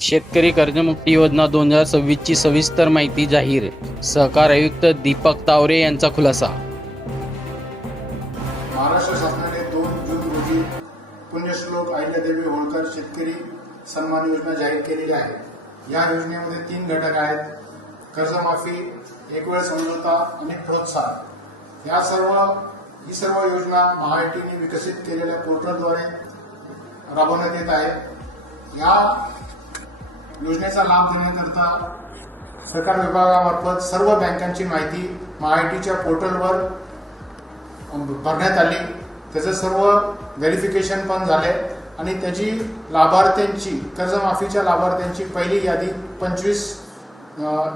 शेतकरी कर्जमुक्ती योजना 2026 ची सविस्तर माहिती जाहीर. सहकार आयुक्त दीपक तावरे यांचा खुलासा. महाराष्ट्र शासनाने 2 जून रोजी पुण्यश्लोक अहिल्यादेवी होळकर शेतकरी सन्मान योजना जाहीर केलेली आहे. या योजनेमध्ये 3 घटक आहेत: कर्जमाफी, एक वेळ समझोता आणि प्रोत्साहन. ही सर्व योजना महाआयटीने विकसित केलेल्या पोर्टलद्वारे राबवण्यात येत आहे. या योजनेचा लाभ देण्याकरता सरकार विभागामार्फत सर्व बँकांची माहिती महाआयटीच्या पोर्टलवर भरण्यात आली. त्याचं सर्व व्हेरिफिकेशन पण झाले आणि त्याची लाभार्थ्यांची, कर्जमाफीच्या लाभार्थ्यांची पहिली यादी 25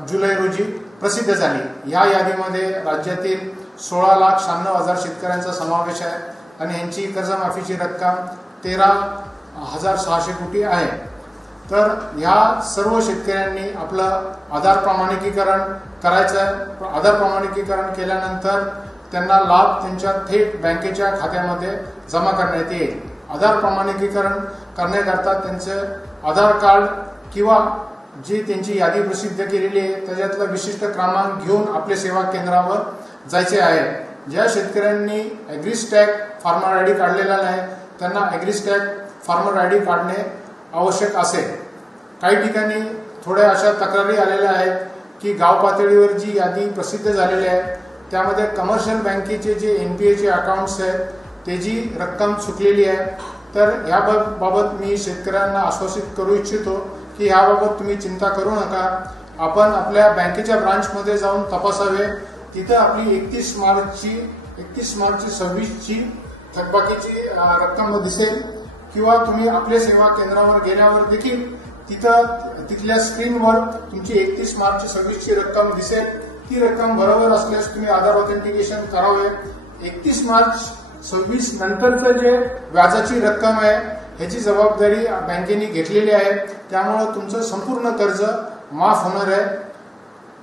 जुलै रोजी प्रसिद्ध झाली. या यादीमध्ये राज्यातील 16,96,000 शेतकऱ्यांचा समावेश आहे आणि यांची कर्जमाफीची रक्कम 13,600 कोटी आहे. तर ह्या सर्व शेतकऱ्यांनी आपलं आधार प्रमाणिकीकरण करायचं आहे. आधार प्रमाणिकीकरण केल्यानंतर त्यांना लाभ त्यांच्या थेट बँकेच्या खात्यामध्ये जमा करण्यात येईल. आधार प्रमाणिकीकरण करण्याकरता त्यांचं आधार कार्ड किंवा जी त्यांची यादी प्रसिद्ध केलेली आहे त्याच्यातला विशिष्ट क्रमांक घेऊन आपल्या सेवा केंद्रावर जायचे आहे. ज्या शेतकऱ्यांनी ॲग्रीस्टॅग फार्मर आयडी काढलेला नाही त्यांना ॲग्रीस्टॅग फार्मर आयडी काढणे आवश्यक असेल. काही ठिकाणी थोड्या अशा तक्रारी आलेल्या आहेत की गाव पातळीवर जी यादी प्रसिद्ध झालेली आहे त्यामध्ये कमर्शियल बँकेचे जे NPAचे अकाउंट्स आहेत त्याची रक्कम चुकलेली आहे. तर याबाबत मी शेतकऱ्यांना आश्वासित करू इच्छितो की याबाबत तुम्ही चिंता करू नका. आपण आपल्या बँकेच्या ब्रांचमध्ये जाऊन तपासावे. तिथं आपली 31 मार्च 26ची थकबाकीची रक्कम दिसेल किंवा तुम्ही आपल्या सेवा केंद्रावर गेल्यावर देखील तिथल्या स्क्रीनवर तुमची 31 मार्च 26ची रक्कम दिसेल. ती रक्कम बरोबर असल्यास तुम्ही आधार ऑथेंटिकेशन करावे. 31 मार्च 26 नंतरचं जे व्याजाची रक्कम आहे ह्याची जबाबदारी बँकेने घेतलेली आहे. त्यामुळे तुमचं संपूर्ण कर्ज माफ होणार आहे.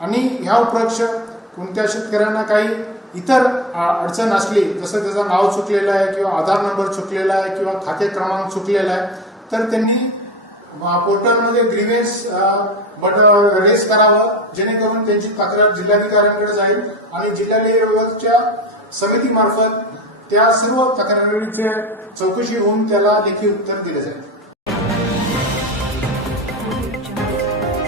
आणि ह्या उपलक्ष कोणत्या शेतकऱ्यांना काही इतर अडचण असली, जसं त्याचं नाव चुकलेलं आहे किंवा आधार नंबर चुकलेला आहे किंवा खाते क्रमांक चुकलेला आहे, तर त्यांनी पोर्टलमध्ये ग्रीव्हन्स रेज करावं, जेणेकरून त्यांची तक्रार जिल्हाधिकाऱ्यांकडे जाईल आणि जिल्हाधिकाऱ्यांच्या समितीमार्फत त्या सर्व तक्रारीचे चौकशी होऊन त्याला लेखी उत्तर दिले जाईल.